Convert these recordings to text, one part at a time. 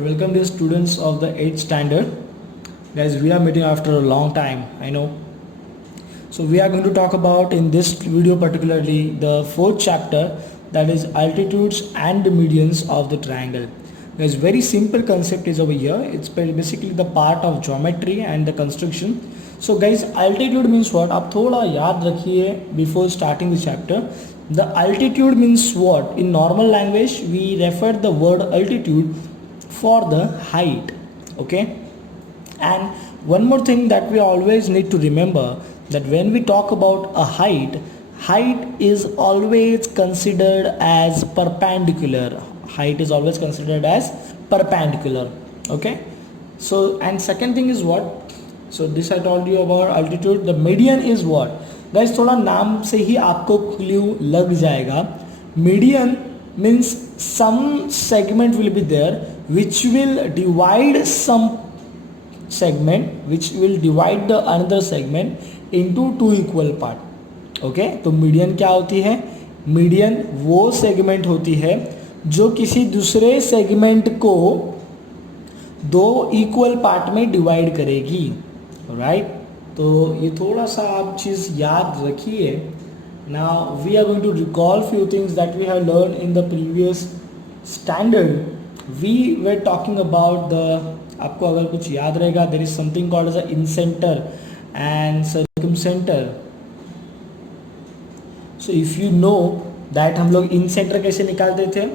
welcome dear students of the 8th standard. Guys, we are meeting after a long time, I know. So we are going to talk about in this video particularly the fourth chapter, that is altitudes and the medians of the triangle. Guys, very simple concept is over here. It's basically the part of geometry and the construction. So guys, altitude means what? आप थोड़ा याद रखिए before starting the chapter. The altitude means what? In normal language, we refer the word altitude for the height. Okay. And one more thing that we always need to remember, that when we talk about a height is always considered as perpendicular. Height is always considered as perpendicular. Okay. So and second thing is what? So this I told you about altitude. The median is what? Guys थोड़ा नाम से ही आपको clue लग जाएगा. Median means some segment will be there which will divide some segment which will divide the another segment into two equal part. Okay, तो median क्या होती है? मीडियन वो सेगमेंट होती है जो किसी दूसरे सेगमेंट को दो इक्वल पार्ट में डिवाइड करेगी. राइट, तो ये थोड़ा सा आप चीज़ याद रखिए. Now we are going to recall few things that we have learn in the previous standard. We were talking about the, आपको अगर कुछ याद रहेगा, there is something called as a incentre and circumcentre. So if you know that हम लोग incentre कैसे निकालते थे,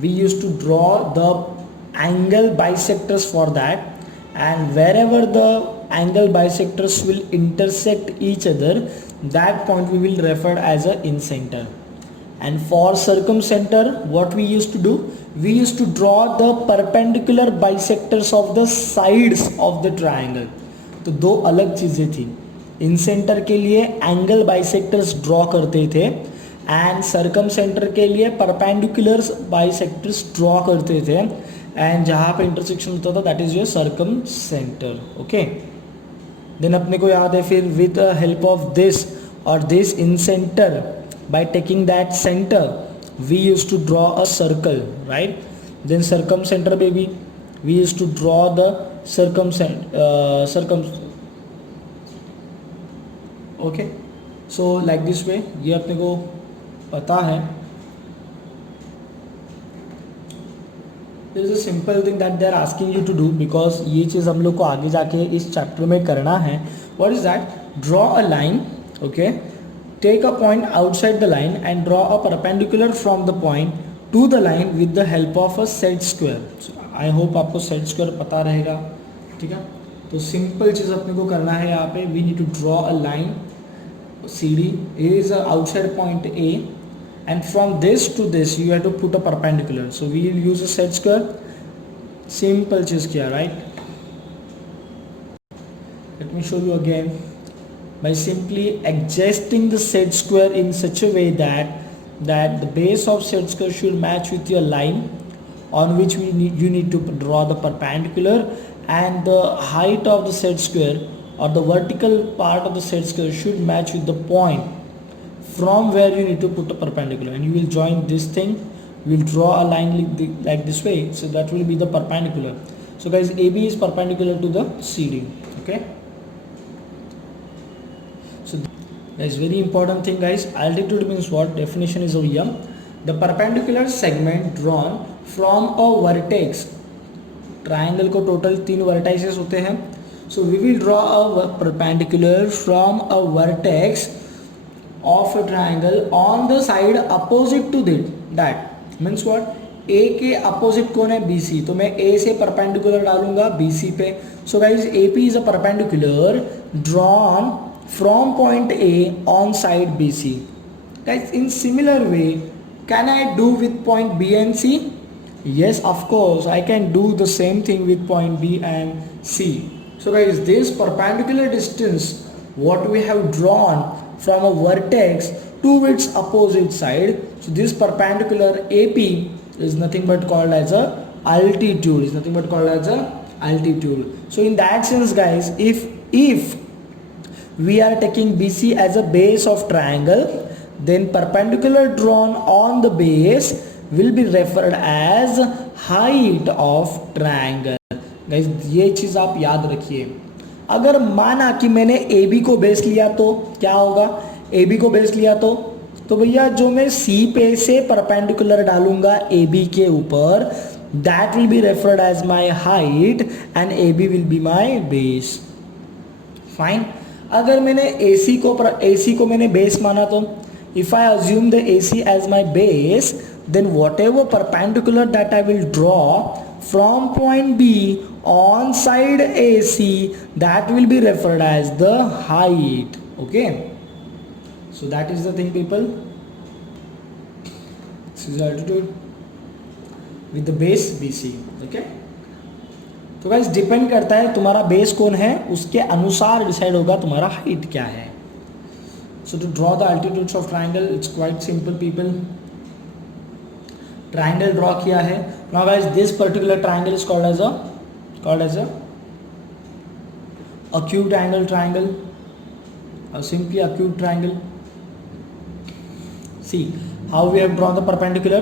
we use to draw the angle bisectors for that, and wherever the angle bisectors will intersect each other, that point we will refer as a incenter. And for circumcenter, what we used to do, we used to draw the perpendicular bisectors of the sides of the triangle. तो दो अलग चीज़ें थी. इंसेंटर के लिए angle bisectors draw करते थे एंड सर्कमसेंटर के लिए परपेंडिकुलर बाइसेक्टर्स ड्रॉ करते थे, एंड जहाँ पे इंटरसेक्शन होता था that is your circumcentre. Okay, then अपने को याद है फिर with the help of this और this incentre, by taking that centre we use to draw a circle. Right, then circumcentre पे भी we use to draw the circum. Okay, so like this way, ये अपने को पता है. There is a simple thing that they are asking you to do, because ये चीज़ हम लोग को आगे जाके इस चैप्टर में करना है. What is that? Draw a line. Okay, take a point outside the line and draw a perpendicular from the point to the line with the help of a set square. So, I hope आपको set square पता रहेगा. ठीक है, तो सिंपल चीज़ अपने को करना है यहाँ पे. We need to draw a line. CD is a outside point A, and from this to this you have to put a perpendicular. So we will use a set square. Simple चीज़ किया. right? Let me show you again. By simply adjusting the set square in such a way that the base of set square should match with your line on which you need to draw the perpendicular, and the height of the set square or the vertical part of the set square should match with the point from where you need to put a perpendicular, and you will join this thing. You will draw a line like this way, so that will be the perpendicular. So guys, AB is perpendicular to the CD. Okay, so guys, very important thing guys, altitude means what? Definition is over here. The perpendicular segment drawn from a vertex. Triangle को टोटल 3 वर्टाइसेस होते हैं. So we will draw a perpendicular from a vertex of a triangle on the side opposite to that. Means what? A के opposite कौन है? BC. तो मैं A से perpendicular डालूंगा BC पे. So guys, AP is a perpendicular drawn from point A on side BC. Guys, in similar way, can I do with point B and C? Yes, of course, I can do the same thing with point B and C. So guys, this perpendicular distance what we have drawn from a vertex to its opposite side, so this perpendicular AP is nothing but called as a altitude. Is nothing but called as a altitude. So in that sense guys, if we are taking BC as a base of triangle, then perpendicular drawn on the base will be referred as height of triangle. Guys ये चीज आप याद रखिए. अगर माना कि मैंने A B को बेस लिया तो क्या होगा, ए बी को बेस लिया तो भैया जो मैं सी पे से परपेंडिकुलर डालूंगा ए बी के ऊपर, that will be referred as my height and A B will be my base. Fine. अगर मैंने AC को मैंने बेस माना तो if I assume the AC as my base, then whatever perpendicular that I will draw from point B on side AC, that will be referred as the height. Okay, so that is the thing people. This is altitude with the base BC. Okay, तो guys depend करता है तुम्हारा बेस कौन है, उसके अनुसार डिसाइड होगा तुम्हारा हाइट क्या है. So to draw the altitudes of triangle it's quite simple people. Triangle draw किया है. Now guys this particular triangle is called as a acute angle triangle or simply acute triangle. See how we have drawn the perpendicular.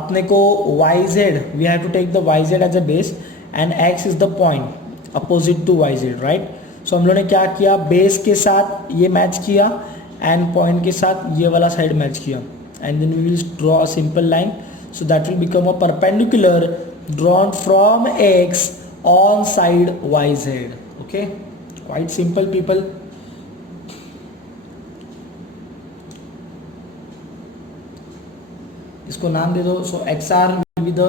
अपने को YZ, we have to take the YZ as a base and X is the point opposite to YZ, right? So हम लोगों ने क्या किया, बेस के साथ ये मैच किया एंड पॉइंट के साथ ये वाला साइड मैच किया, and then we will draw a simple line. So that will become a perpendicular drawn from X on side YZ. Okay, quite simple people. इसको नाम दे दो. सो XR will be the,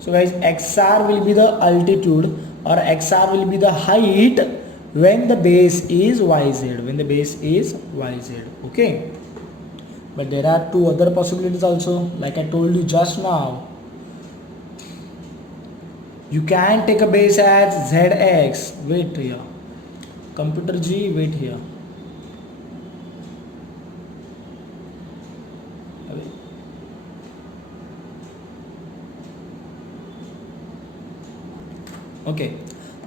so guys XR will be the altitude or XR will be the height when the base is YZ, okay. But there are two other possibilities also, like I told you just now. You can take a base as ZX. Wait here, computer G, wait here. Okay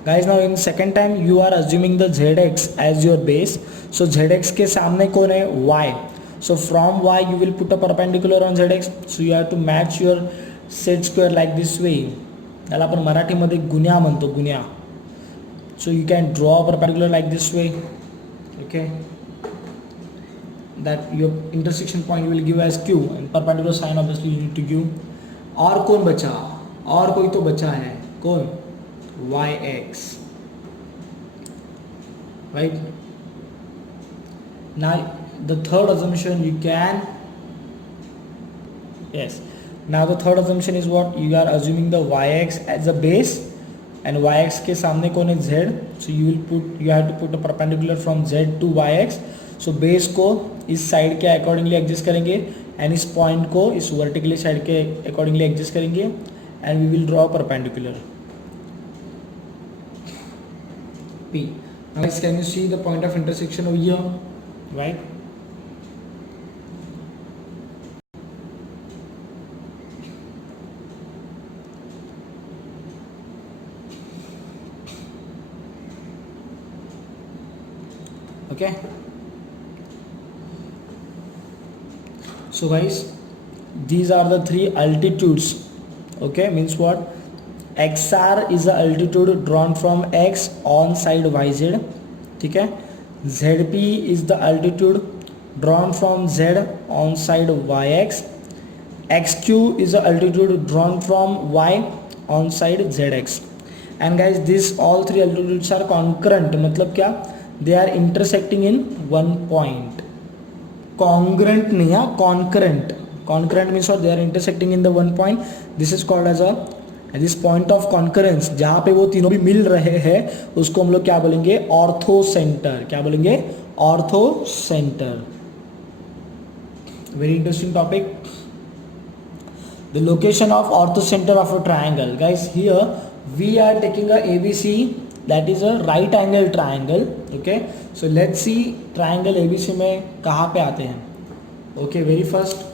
guys, now in second time you are assuming the ZX as your base. So ZX के सामने कौन है, Y. So from Y you will put a perpendicular on ZX. So you have to match your set square like this way. याला आपण मराठीमध्ये गुन्या म्हणतो, गुन्या. So you can draw a perpendicular like this way. Okay, that your intersection point will give as Q and perpendicular sign obviously you need to give. और कौन बचा, और कोई तो बचा है, कौन, YX, right? Now the third assumption you can, yes, now the third assumption is what, you are assuming the YX as a base and YX के सामने कौन है, Z. So you have to put a perpendicular from Z to YX. So base को इस side के accordingly adjust करेंगे and इस point को इस वर्टिकली साइड के अकॉर्डिंगली एडजस्ट करेंगे and we will draw perpendicular P. Now guys, can you see the point of intersection over here, right? Okay, so guys these are the three altitudes. Okay, means what, XR is the altitude drawn from X on side YZ. ठीक है. ZP is the altitude drawn from Z on side YX. XQ is the altitude drawn from Y on side ZX. And guys this all three altitudes are concurrent. मतलब क्या, they are intersecting in one point. Congruent नहीं है, concurrent. Concurrent means what, they are intersecting in the one point. This is called as a, this point of concurrence, जहां पे वो तीनों भी मिल रहे हैं उसको हम लोग क्या बोलेंगे, ऑर्थो सेंटर. क्या बोलेंगे, orthocentre. Very interesting topic. The location of orthocentre of a triangle. Guys here we are taking a ABC, that is a right angle triangle. Okay, so let's see triangle ABC में कहाँ पे आते हैं. Okay, very first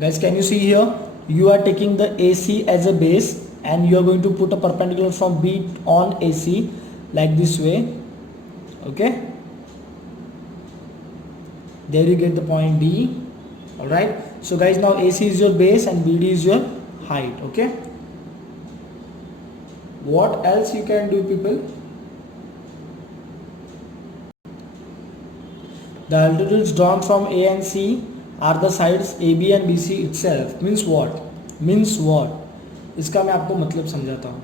guys, can you see here, you are taking the AC as a base and you are going to put a perpendicular from B on AC like this way. Okay, there you get the point D. All right, so guys, now AC is your base and BD is your height. Okay, what else you can do, people? The altitudes drawn from A and C are the sides AB and BC itself. Means what? Means what? इसका मैं आपको मतलब समझाता हूँ.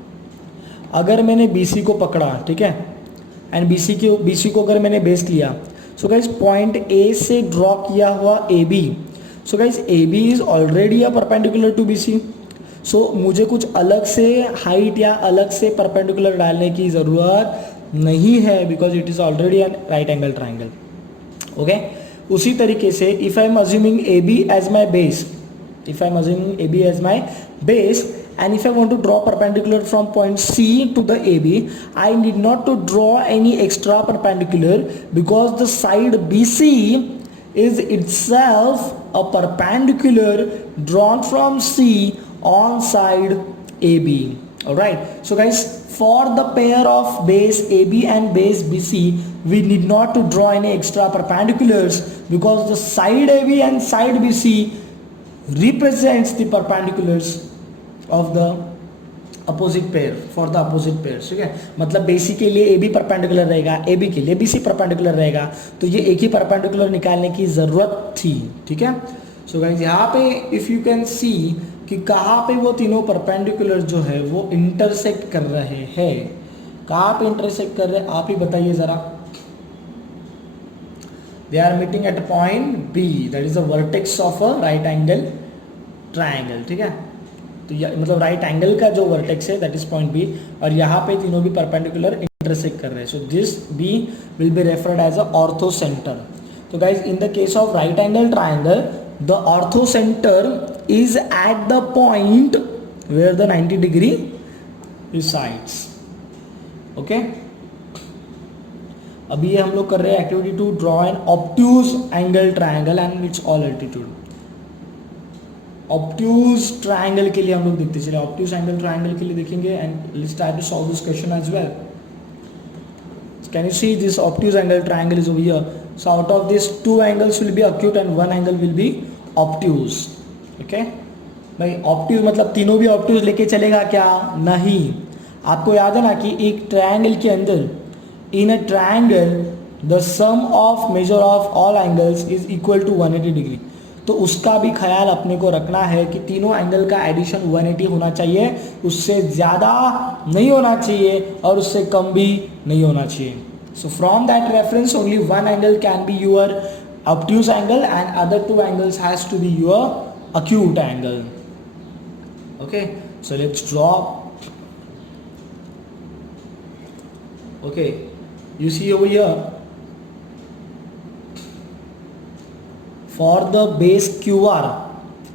अगर मैंने BC को पकड़ा, ठीक है, एंड BC को अगर मैंने बेस लिया, सो गाइज पॉइंट A से ड्रॉ किया हुआ AB, so guys AB is already a perpendicular to BC. सो मुझे कुछ अलग से हाइट या अलग से परपेंडिकुलर डालने की ज़रूरत नहीं है, because it is already an right angle triangle. Okay, उसी तरीके से if I am assuming AB as my base, and if I want to draw perpendicular from point C to the AB, I need not to draw any extra perpendicular, because the side BC is itself a perpendicular drawn from C on side AB. Alright, so guys, for the pair of base AB and base BC, we need not to draw any extra perpendiculars, because the side AB and side BC represents the perpendiculars of the opposite pair, for the opposite pairs. ठीक है, मतलब BC के लिए AB perpendicular रहेगा, AB के लिए BC perpendicular रहेगा, तो ये एक ही परपेंडिकुलर निकालने की ज़रूरत थी. ठीक है, सो गाइज यहाँ पे इफ़ यू कैन सी कि कहाँ पे वो तीनों परपेंडिकुलर जो है वो इंटरसेक्ट कर रहे हैं. कहाँ पे इंटरसेक्ट कर रहे हैं आप ही बताइए ज़रा. They are meeting at point B, that is the vertex of a right angle triangle. ठीक है, तो मतलब राइट एंगल का जो वर्टेक्स है दैट इज पॉइंट बी, और यहाँ पे तीनों भी परपेंडिकुलर इंटरसेक्ट कर रहे हैं. So this be will be referred as a orthocentre. तो guys in the case of right angle triangle, the orthocentre is at the point where the 90 degree resides. Okay, अभी ये हम लोग कर रहे हैं activity to draw an obtuse angle triangle and its all altitude. Obtuse triangle के लिए हम लोग देखते चले, ऑब्ट्यूज एंगल ट्राइंगल के लिए देखेंगे and let's try to solve this question as well. Can you see this obtuse angle triangle is over here. So out of this 2 angles will be acute and 1 angle will be obtuse. Okay भाई, obtuse मतलब तीनों भी ऑब्ट्यूज लेके चलेगा क्या? नहीं. आपको याद है ना कि एक ट्राइंगल के अंदर, in a triangle the sum of measure of all angles is equal to 180 degree. तो उसका भी ख्याल अपने को रखना है कि तीनों एंगल का एडिशन 180 होना चाहिए, उससे ज़्यादा नहीं होना चाहिए और उससे कम भी नहीं होना चाहिए. So from that reference only 1 angle can be your obtuse angle and other 2 angles has to be your acute angle. Okay, so let's draw. Okay, you see over here, for the base QR,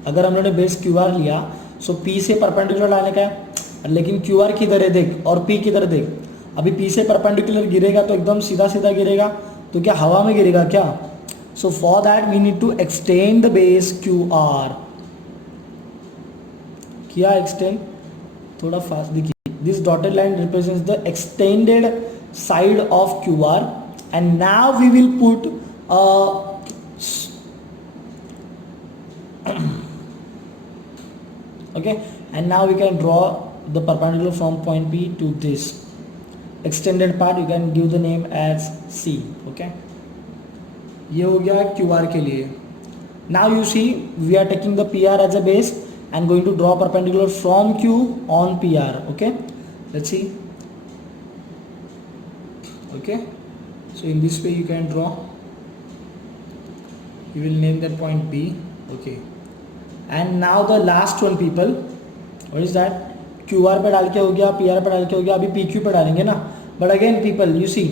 अगर हम लोगों ने base QR लिया, सो P से परपेंडिकुलर डालने का है, लेकिन QR किधर है देख और P किधर देख. अभी P से परपेंडिकुलर गिरेगा तो एकदम सीधा सीधा गिरेगा, तो क्या हवा में गिरेगा क्या? So for that we need to extend the base QR. किया एक्सटेंड, थोड़ा फास्ट दिखिए. This dotted line represents the extended side of QR and now we will put okay, and now we can draw the perpendicular from point P to this extended part. You can give the name as C. Okay, ये हो गया QR के लिए. Now you see we are taking the PR as a base and going to draw perpendicular from Q on PR. Okay, let's see. Okay, so in this way you can draw. You will name that point B. Okay, and now the last one people, what is that? QR पे डाल के हो गया, PR पे डाल के हो गया, अभी PQ पे डालेंगे ना. But again people you see,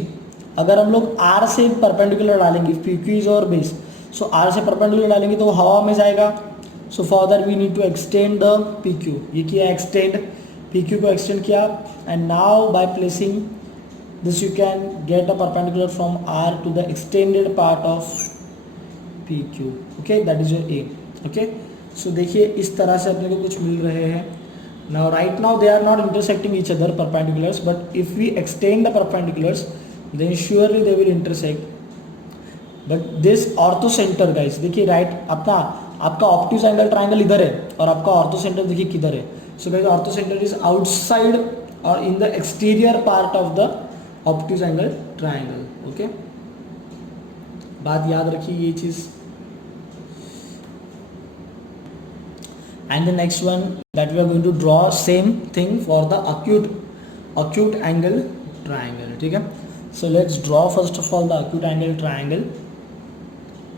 अगर हम लोग R से परपेंडिकुलर डालेंगे, PQ is our base, so R से परपेंडिकुलर डालेंगे तो वो हवा में जाएगा. So for that we need to extend the PQ. ये किया एक्सटेंड, PQ को एक्सटेंड किया, and now by placing this you can get a perpendicular from R to the extended part of PQ. Okay, that is your A. Okay, सो देखिए इस तरह से अपने को कुछ मिल रहे हैं. Now right now they are not intersecting each other perpendiculars, but if we extend the perpendiculars then surely they will intersect. But this orthocentre guys, देखिए राइट अपना आपका ऑब्ट्यूज एंगल ट्राइंगल इधर है और आपका ऑर्थो सेंटर देखिए किधर है. So guys orthocentre is outside और in the exterior part of the obtuse angle triangle. Okay, बात याद रखिए ये चीज. And the next one that we are going to draw same thing for the acute angle triangle. ठीक है, so let's draw first of all the acute angle triangle.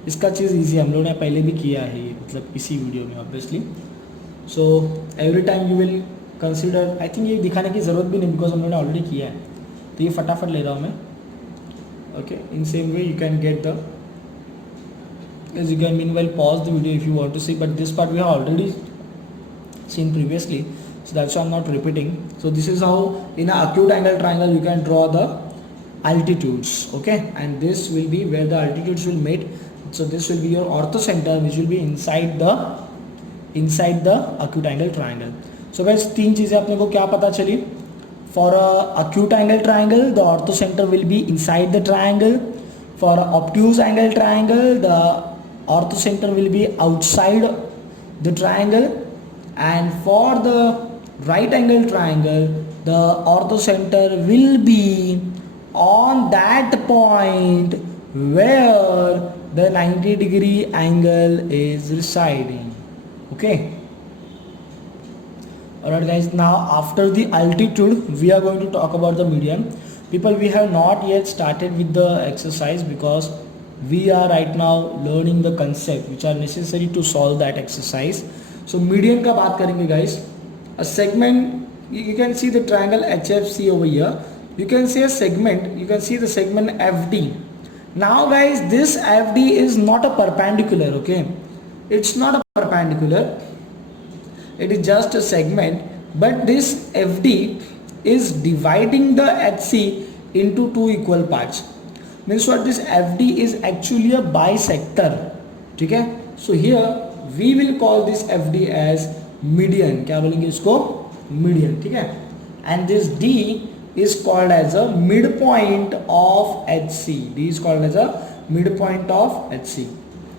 इसका चीज़ इजी हम लोगों ने पहले भी किया है ये, मतलब इसी वीडियो में obviously. So every time you will consider, I think ये दिखाने की ज़रूरत भी नहीं बिकॉज हम लोगों ने ऑलरेडी किया है, तो ये फटाफट ले रहा हूँ मैं. Okay, in same way you can get the, as you can meanwhile pause the video if you want to see, but this part we have already seen previously, so that's why I'm not repeating. So this is how in an acute angle triangle you can draw the altitudes. Okay, and this will be where the altitudes will meet. So this will be your ortho center which will be inside the acute angle triangle. So guys, तीन चीज़ें अपने को क्या पता चली. For a acute angle triangle the ortho center will be inside the triangle. For a obtuse angle triangle the ortho center will be outside the triangle, and for the right angle triangle the ortho center will be on that point where the 90-degree angle is residing. Okay, alright guys, now after the altitude we are going to talk about the median. People, we have not yet started with the exercise because we are right now learning the concept which are necessary to solve that exercise. So median का बात करेंगे guys. A segment, you can see the triangle HFC over here. You can see a segment, you can see the segment FD. Now guys, this FD is not a perpendicular. Okay, it's not a perpendicular, it is just a segment, but this FD is dividing the HC into two equal parts. Means what, this FD is actually a bisector. ठीक है, so here we will call this FD as median. क्या बोलेंगे इसको, median. ठीक है, and this D is called as a midpoint of HC. D is called as a midpoint of HC.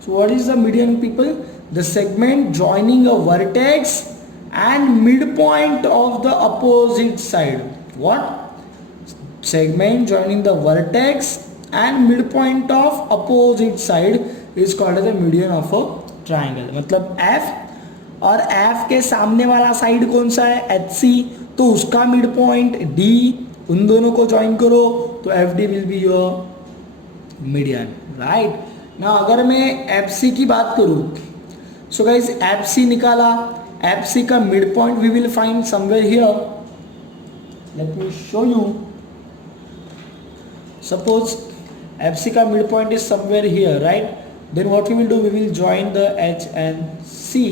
So what is the median, people? The segment joining a vertex and midpoint of the opposite side. What? Segment joining the vertex and midpoint of opposite side is called as the median of a triangle. मतलब F और F के सामने वाला साइड कौन सा है, HC, तो उसका मिड पॉइंट D, उन दोनों को ज्वाइन करो तो FD will be your median. Right, ना अगर मैं FC की बात करूँ, सो गाइस FC निकाला, FC का mid point we will find somewhere here. Let me show you. Suppose FC का mid point is somewhere here, right. Then what we will do, we will join the H and C.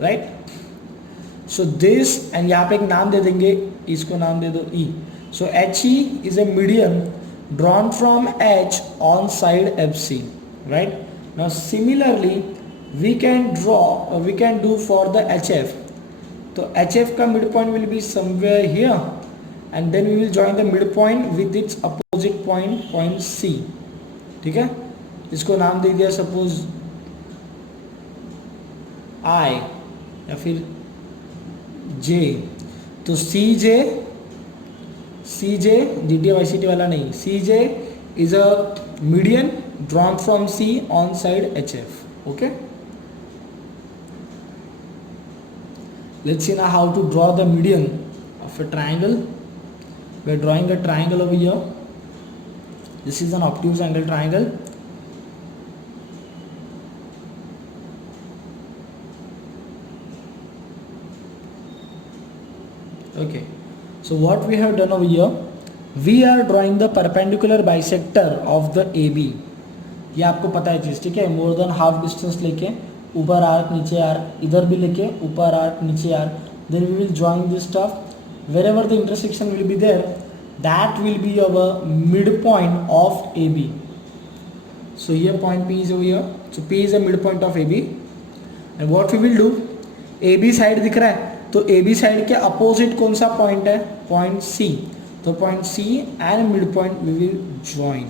Right, so this, and यहाँ पे एक नाम दे देंगे, इसको नाम दे दो E. सो HE is a median drawn from H on side FC. Right, now similarly we can draw, we can do for the HF. तो HF का midpoint will be somewhere here, and then we will join the midpoint with its opposite point, point C. ठीक है, इसको नाम दे दिया suppose I या फिर J. तो CJ GT और ICT वाला नहीं, CJ is a median drawn from C on side HF. Okay, let's see now how to draw the median of a triangle. We are drawing a triangle over here. This is an obtuse angle triangle. Okay, so what we have done over here, we are drawing the perpendicular bisector of the AB. ये आपको पता है चीज़, ठीक है. More than half distance लेके ऊपर arc नीचे आर्क, इधर भी लेके ऊपर आर्क नीचे arc, then we will join this stuff. wherever the intersection will be there, that will be our midpoint of AB. So here point P is over here, so P is a midpoint of AB, and what we will do, AB side दिख रहा है, तो AB side के अपोजिट कौन सा point है, point C. तो point C and mid point we will join.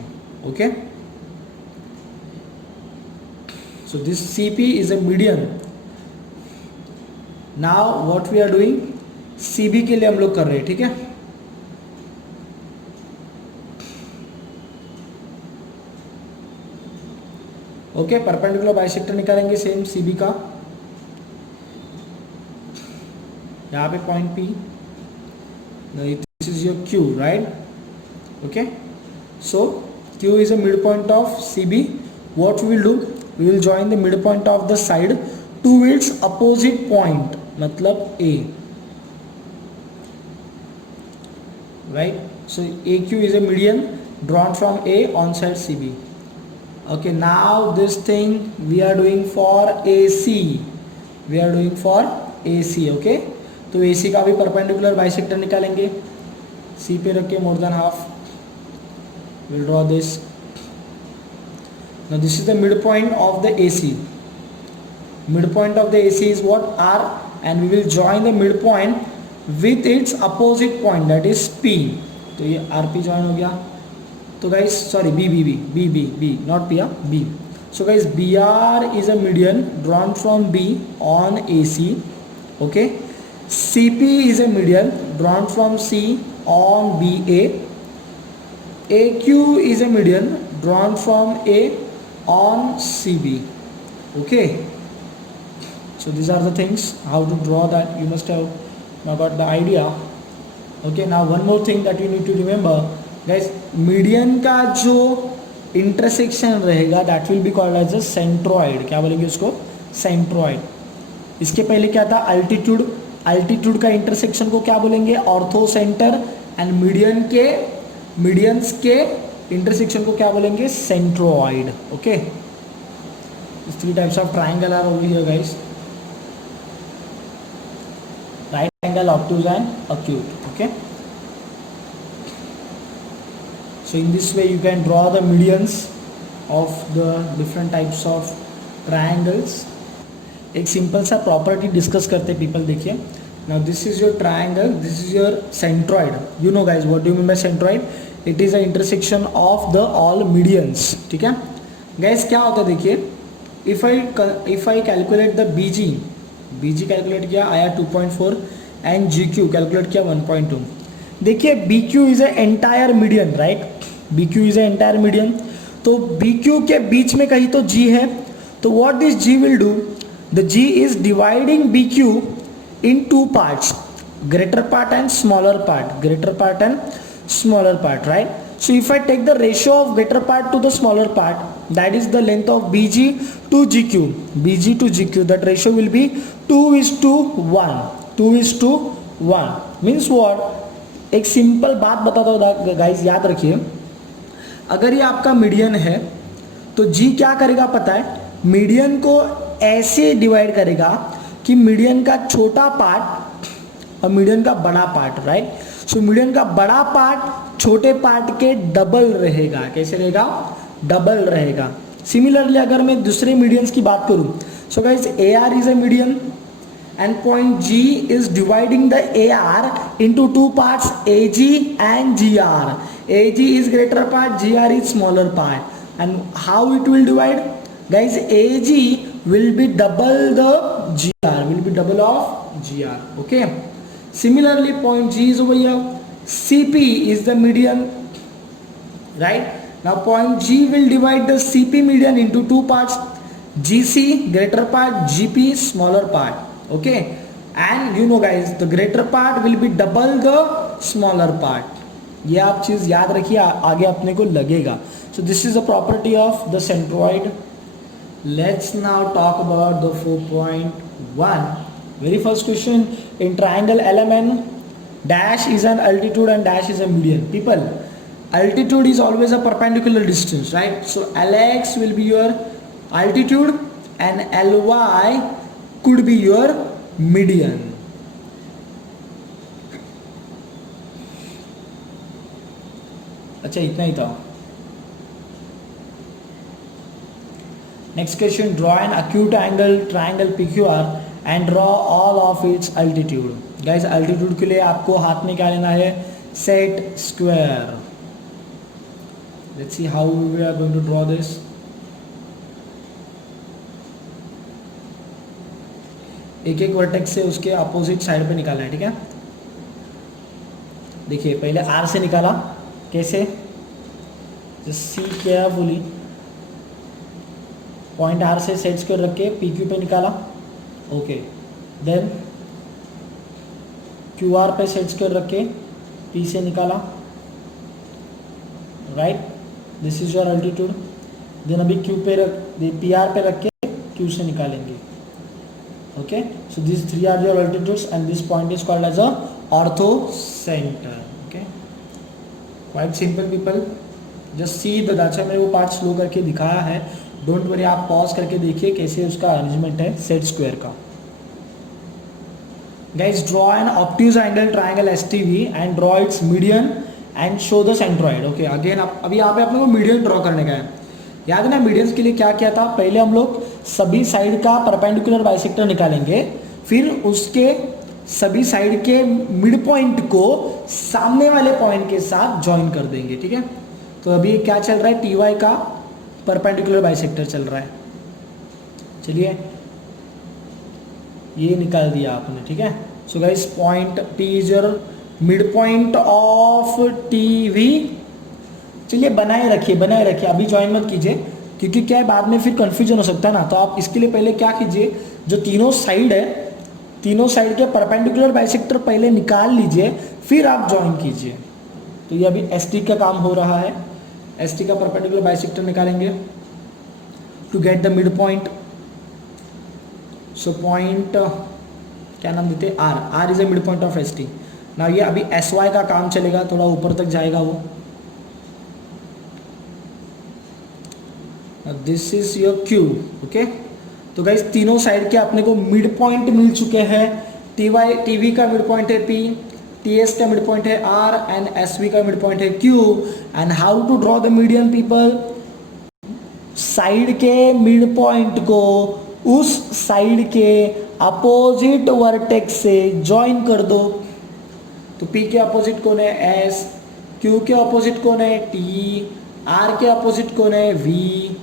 Okay, so this CP is a median. Now what we are doing, CB के लिए हम लोग कर रहे हैं. ठीक है, ओके. परपेंडिकुलर बाइसेक्टर निकालेंगे सेम CB का. यहाँ पे point P, this is your Q, right. Okay, so Q is a midpoint of CB. What we will do, we will join the midpoint of the side to its opposite point, मतलब A, right. So AQ is a median drawn from A on side CB. Okay, now this thing we are doing for AC. We are doing for AC. Okay, तो AC का भी perpendicular bisector निकालेंगे. C पे रख के more than half. We'll draw this. Now this is the midpoint of the AC. Midpoint of the AC is what? R, and we will join the midpoint with its opposite point, that is P. तो ये RP join हो गया. तो guys, sorry, B, not P, B. So guys, BR is a median drawn from B on AC. Okay, CP is a median drawn from C on BA. AQ is a median drawn from A on CB. Okay, so these are the things how to draw that. You must have now got the idea. Okay, now one more thing that you need to remember, guys. Median का जो intersection रहेगा that will be called as a centroid. क्या बोलेंगे उसको? Centroid. इसके पहले क्या था? altitude. altitude का intersection को क्या बोलेंगे? orthocenter. and medians के इंटरसेक्शन को क्या बोलेंगे? Centroid. Okay, three types of triangle are over here guys. Right angle, obtuse and acute. Okay, so in this way you can draw the medians of the different types of triangles. एक simple सा property discuss करते people. देखिए, now this is your triangle, this is your centroid. You know guys, what do you mean by centroid? It is the intersection of the all medians. ठीक है guys, क्या होता है देखिए, if I calculate the BG calculate किया आया 2.4 and GQ calculate किया 1.2. देखिए BQ is a entire median, right. BQ is a entire median. तो BQ के बीच में कहीं तो G है. तो what this G will do, the G is dividing BQ in two parts, greater part and smaller part, right. So if I take the ratio of greater part to the smaller part, that is the length of BG to GQ, that ratio will be 2:1. means what? एक सिंपल बात बताता हूँ गाइस, याद रखिए. अगर ये आपका मीडियन है तो G क्या करेगा पता है? मीडियन को ऐसे डिवाइड करेगा कि मीडियन का छोटा पार्ट और मीडियन का बड़ा पार्ट, राइट. सो मीडियन का बड़ा पार्ट छोटे पार्ट के डबल रहेगा. कैसे रहेगा? डबल रहेगा. सिमिलरली अगर मैं दूसरे मीडियंस की बात करूं, so guys AR is a median and point G is dividing the AR into two parts, AG and GR. AG is greater part, GR is smaller part. And how it will divide? Guys, AG will be double the GR, will be double of GR. Okay. Similarly, point G is over here. CP is the median, right? Now point G will divide the CP median into two parts, GC greater part, GP smaller part. Okay, and you know guys, the greater part will be double the smaller part. ये आप चीज याद रखिए, आगे अपने को लगेगा. So this is a property of the centroid. Let's now talk about the 4.1. Very first question, in triangle LMN, dash is an altitude and dash is a median. People, altitude is always a perpendicular distance, right? So LX will be your altitude and LY could be your median. अच्छा, इतना ही था. Next question, draw an acute angle triangle PQR and draw all of its altitude. Guys, altitude के लिए आपको हाथ में क्या लेना है? set square. Let's see how we are going to draw this. एक एक वर्टेक्स से उसके अपोजिट साइड पे निकालना है, ठीक है। देखिए पहले आर से निकाला, कैसे, just see carefully, point R से सेट स्क्वायर रख के पी क्यू पे निकाला, ओके। देन क्यू आर पे सेट स्क्वायर रख के पी से निकाला, right, this is your altitude. Then अभी क्यू पे रख, पी आर पे रख के क्यू से निकालेंगे, okay, so these three are your altitudes and this point is called as a orthocenter. Okay, quite simple people, just see the, that's why मैंने वो पार्ट स्लो करके दिखाया है, डोंट वरी, आप पॉज करके देखिए कैसे उसका अरेंजमेंट है सेट स्क्वायर का। Guys draw an obtuse angle triangle STV and draw it's median and show the centroid. Okay, again अभी यहाँ पे अपने को मीडियन ड्रॉ करने का है। याद है ना मीडियंस के लिए क्या किया था, पहले हम लोग सभी साइड का परपेंडिकुलर बाइसेक्टर निकालेंगे, फिर उसके सभी साइड के मिड पॉइंट को सामने वाले पॉइंट के साथ ज्वाइन कर देंगे, ठीक है। तो अभी क्या चल रहा है, टी वाई का परपेंडिकुलर बाइसेक्टर चल रहा है। चलिए ये निकाल दिया आपने, ठीक है। So guys point T is your mid point of T V. चलिए बनाए रखिए, अभी ज्वाइन मत कीजिए क्योंकि क्या है बाद में फिर कंफ्यूजन हो सकता है ना। तो आप इसके लिए पहले क्या कीजिए, जो तीनों साइड है, तीनों साइड के परपेंडिकुलर बाइसेक्टर पहले निकाल लीजिए, फिर आप ज्वाइन कीजिए। तो ये अभी एस टी का काम हो रहा है, एस टी का परपेंडिकुलर बाइसेक्टर निकालेंगे to get the mid point. So point क्या नाम देते हैं, R, R is a mid point of S T ना। ये अभी एस वाई का काम चलेगा, थोड़ा ऊपर तक जाएगा वो। This is your Q, okay. तो गाइस तीनों साइड के अपने को मिड पॉइंट मिल चुके हैं। टी वी का मिड पॉइंट है पी, टी एस का मिड पॉइंट है आर एंड एस वी का मिड पॉइंट है Q. And how to draw the median people, side के मिड पॉइंट को उस साइड के अपोजिट वर्टेक्स से ज्वाइन कर दो। तो पी के अपोजिट कौन है, एस, क्यू के अपोजिट कौन है, टी, आर के अपोजिट कौन है, वी।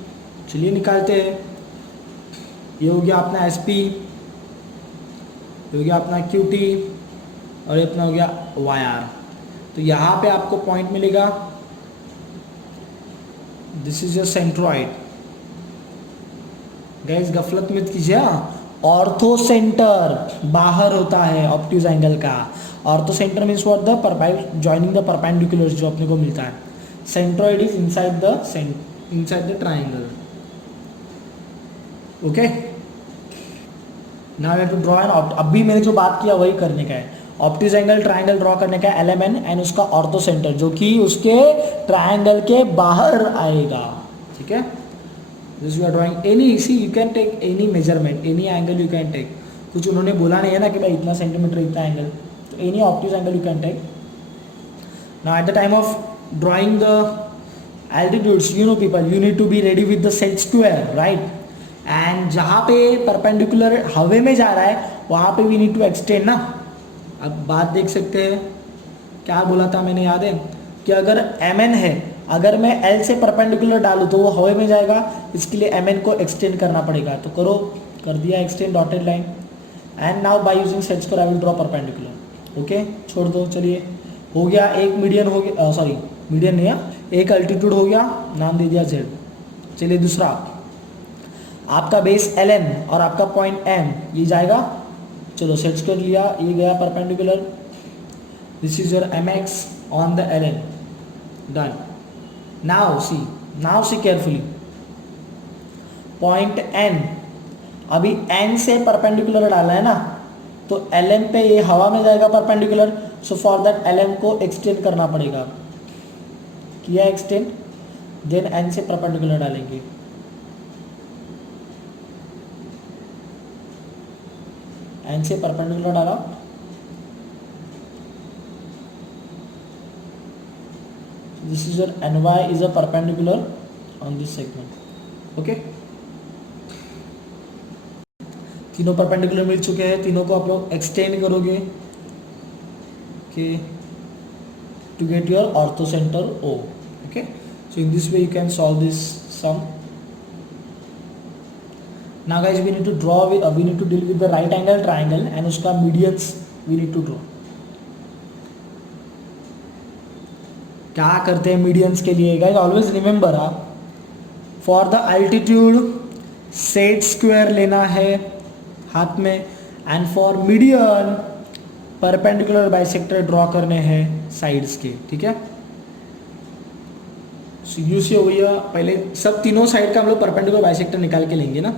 चलिए निकालते हैं। ये हो गया अपना एस पी, ये हो गया अपना क्यू टी, और ये अपना हो गया वाई आर। तो यहाँ पे आपको पॉइंट मिलेगा, this is your centroid. Guys गफलत मत कीजिए, ऑर्थो सेंटर बाहर होता है ऑब्ट्यूज एंगल का। Orthocentre means what, the joining the perpendiculars जो अपने को मिलता है। Centroid is inside the triangle, okay. Now we have to draw an, अभी मैंने जो बात किया वही करने का है, ऑब्ट्यूज एंगल ट्राइंगल ड्रॉ करने का है, LMN एंड उसका ऑर्थो सेंटर जो कि उसके ट्राइंगल के बाहर आएगा, ठीक है। This you are drawing any, see you can take any measurement, any angle you can take. कुछ उन्होंने बोला नहीं है ना कि भाई इतना सेंटीमीटर इतना एंगल, तो any obtuse angle you can take. Now at the time of drawing the altitudes, you know people, you need to be ready with the set square, right? And जहाँ पे परपेंडिकुलर हवे में जा रहा है वहाँ पे we need to extend ना। अब बात देख सकते हैं, क्या बोला था मैंने, याद है कि अगर mn है, अगर मैं L से परपेंडिकुलर डालूँ तो वो हवे में जाएगा, इसके लिए mn को एक्सटेंड करना पड़ेगा। तो करो, कर दिया extend, dotted line. And now by using set square I will draw perpendicular, okay. छोड़ दो, चलिए हो गया, एक मीडियन हो गया, सॉरी मीडियन नहीं है, एक अल्टीट्यूड हो गया, नाम दे दिया Z। चलिए दूसरा, आपका बेस LN और आपका पॉइंट M, ये जाएगा, चलो सेट स्क्वायर लिया, ये गया perpendicular, this is your MX on the LN, done. Now see carefully, point N, अभी N से परपेंडिकुलर डालना है ना, तो LN पे ये हवा में जाएगा परपेंडिकुलर, सो फॉर दैट LN को एक्सटेंड करना पड़ेगा, किया एक्सटेंड, देन N से परपेंडिकुलर डालेंगे, N से परपेंडिकुलर डाला, this is your NY is a perpendicular on this segment, okay. तीनों परपेंडिकुलर मिल चुके हैं, तीनों को आप लोग एक्सटेंड करोगे, okay. to get your orthocenter O. Okay, so in this way you can solve this sum. Now guys, we need to deal with the right angle triangle and उसका medians we need to draw. क्या करते हैं मीडियंस के लिए guys? Always remember for the altitude set square लेना है हाथ में, and for median perpendicular bisector draw करने हैं साइड्स के. ठीक है, यू सी हो गया. पहले सब तीनों साइड का हम लोग परपेंडिकुलर बाइसेक्टर निकाल के लेंगे ना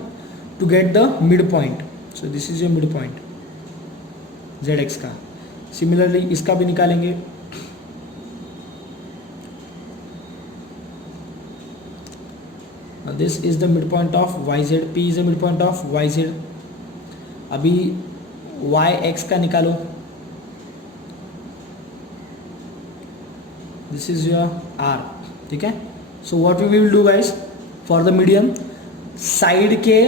to get the mid point. So this is your mid point Z X का. सिमिलरली इसका भी निकालेंगे. This is the midpoint of YZ. P is the midpoint of YZ. अभी YX का निकालो. This is your R. ठीक है. So what we will do guys, for the median, side के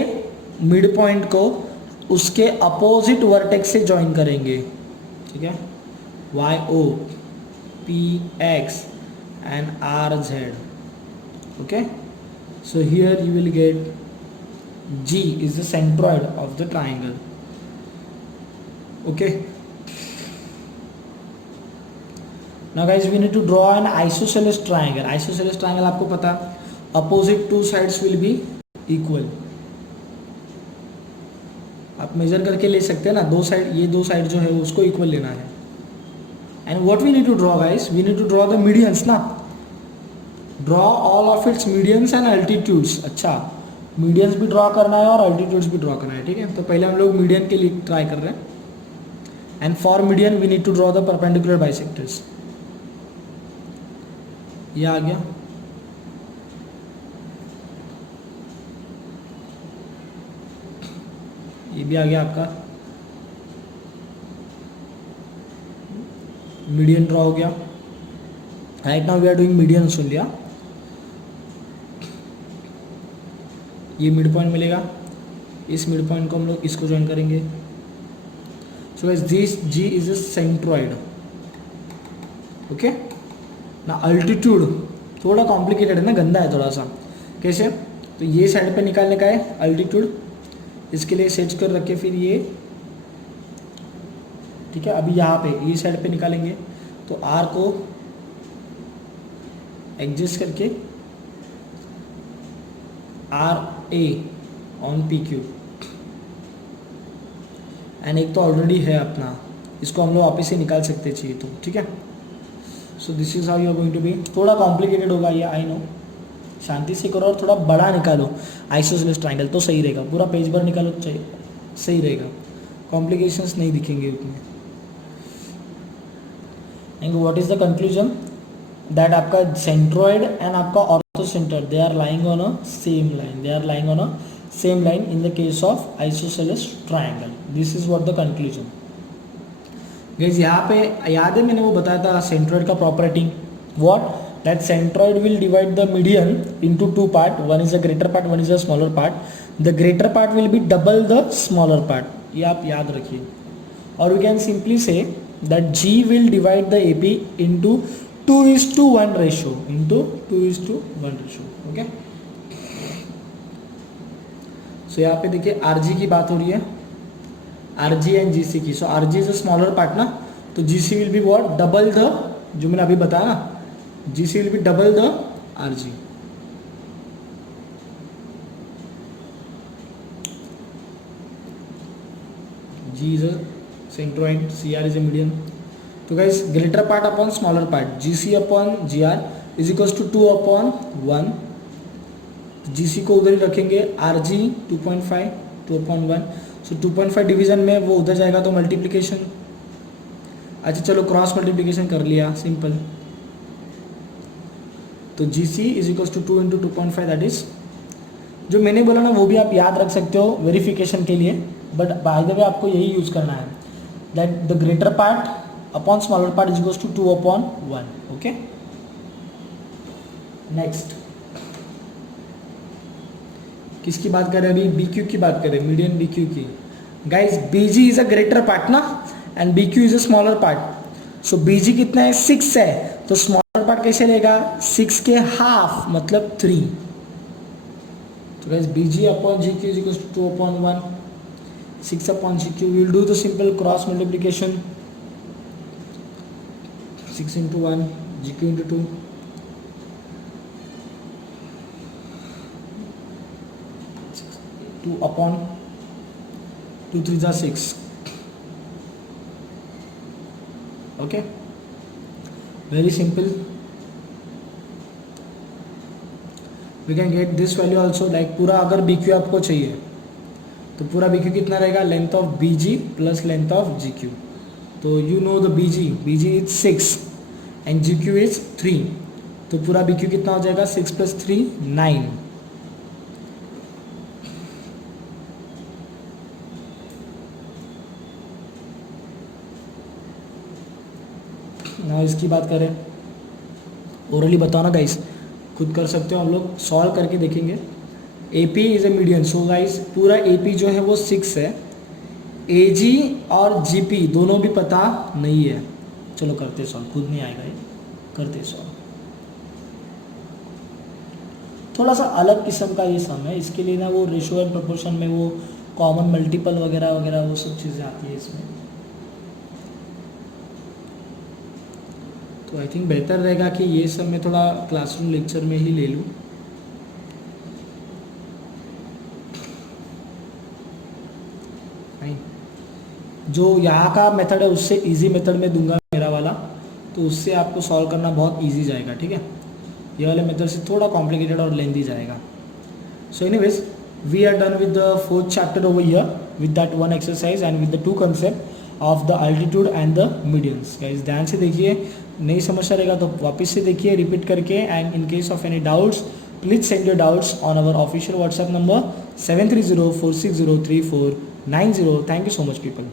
मिड पॉइंट को उसके अपोजिट वर्टेक्स से ज्वाइन करेंगे. ठीक है, YO, PX and RZ. Okay. So here you will get G is the centroid of the triangle. Okay. Now guys, we need to draw an isosceles triangle. Isosceles triangle आपको पता, opposite two sides will be equal. आप मेजर करके ले सकते हैं ना, दो साइड, ये दो साइड जो है उसको इक्वल लेना है. And what we need to draw guys, we need to draw the medians ना. Draw all of its medians and altitudes. अच्छा, मीडियंस भी ड्रॉ करना है और अल्टीट्यूड्स भी ड्रॉ करना है. ठीक है, तो पहले हम लोग मीडियन के लिए ट्राई कर रहे हैं. And for median we need to draw the perpendicular bisectors. ये आ गया. ये भी आ गया आपका. मीडियन ड्रॉ हो गया. Right now we are doing median सुन लिया. ये मिड पॉइंट मिलेगा, इस मिड पॉइंट को हम लोग इसको ज्वाइन करेंगे. So guys this G is a centroid. Okay. ना अल्टीट्यूड थोड़ा कॉम्प्लिकेटेड है ना, गंदा है थोड़ा सा. कैसे? तो ये साइड पे निकालने का है अल्टीट्यूड. इसके लिए सेट कर रखे, फिर ये. ठीक है, अभी यहाँ पे ये साइड पे निकालेंगे तो R को एडजस्ट करके RA ऑन PQ. एंड एक तो ऑलरेडी है अपना, इसको हम लोग वापस से निकाल सकते चाहिए तो. ठीक है, so this is how you are going to be. थोड़ा कॉम्प्लिकेटेड होगा ये, आई नो. शांति से करो और थोड़ा बड़ा निकालो आइसोसेलेस ट्राइंगल तो सही रहेगा. पूरा पेज भर निकालो चाहिए, सही रहेगा. कॉम्प्लिकेशंस नहीं दिखेंगे उतने. And what is the conclusion? That आपका सेंट्रॉइड एंड आपका orthocentre they are lying on a same line. They are lying on a same line in the case of isosceles triangle. This is what the conclusion. Guys यहाँ पे याद है मैंने वो बताया था सेंट्रॉइड का property. What? That centroid will divide the median into two part. One is a greater part, one is a smaller part. The greater part will be double the smaller part. ये आप याद रखिए. और we can simply say that G will divide the AP into 2:1 ratio. Into 2:1 ratio. Okay. सो यहाँ पे देखिए RG की बात हो रही है, RG एंड GC की. सो RG is a smaller part ना, तो GC will be what? Double the, जो मैंने अभी बताया ना, GC will be double the RG. G is a centroid, CR is a median. तो guys greater part upon smaller part, GC upon GR is equals to 2/1. GC को उधर ही रखेंगे, RG 2.5 2/1. सो 2.5 डिवीजन में वो उधर जाएगा तो मल्टीप्लिकेशन. अच्छा चलो क्रॉस मल्टीप्लिकेशन कर लिया, सिंपल. तो GC is equals to 2 × 2.5. That is जो मैंने बोला ना, वो भी आप याद रख सकते हो वेरिफिकेशन के लिए. बट बाय द वे आपको यही यूज करना है, that the greater part upon smaller part is equals to 2/1. Okay. Next किसकी बात कर रहे हैं अभी? BQ की बात कर रहे हैं, मीडियन BQ की. Guys BG is a greater part ना, and BQ is a smaller part. So BG कितना है? 6 है, तो स्मॉलर पार्ट कैसे रहेगा, 6 के हाफ मतलब 3. तो guys BG upon GQ is equals to 2 upon 1. 6 upon GQ. We will do the simple cross multiplication. 6 into 1, GQ into 2. 2 upon 2 3s are 6. Okay, very simple. We can get this value also, like पूरा अगर BQ आपको चाहिए तो पूरा BQ कितना रहेगा, length of BG plus length of GQ. तो you know the BG is 6 and GQ is 3. तो पूरा BQ कितना हो जाएगा, 6 प्लस 3 9. ना इसकी बात करें, ओरली बताओ ना गाइस, खुद कर सकते हो, हम लोग सॉल्व करके देखेंगे. AP is a median. So guys पूरा AP जो है वो 6 है. AG और GP दोनों भी पता नहीं है. चलो करते सॉल्व, खुद नहीं आएगा ये, करते सॉल्व. थोड़ा सा अलग किस्म का ये सम है, इसके लिए ना वो रेशियो एंड प्रोपोर्शन में वो कॉमन मल्टीपल वगैरह वगैरह वो सब चीज़ें आती है इसमें. तो आई थिंक बेहतर रहेगा कि ये सब मैं थोड़ा क्लासरूम लेक्चर में ही ले लूँ. जो यहाँ का मेथड है उससे इजी मेथड में दूंगा मेरा वाला, तो उससे आपको सॉल्व करना बहुत इजी जाएगा. ठीक है, ये वाले मेथड से थोड़ा कॉम्प्लिकेटेड और लेंथी जाएगा. So anyways we are done with the 4th chapter over here with that one exercise and with the 2 concept of the altitude and the medians. Guys ध्यान से देखिए, नहीं समझ रहेगा तो वापस से देखिए रिपीट करके. And in case of any doubts please send your doubts on our official WhatsApp number 7304603490. Thank you so much people.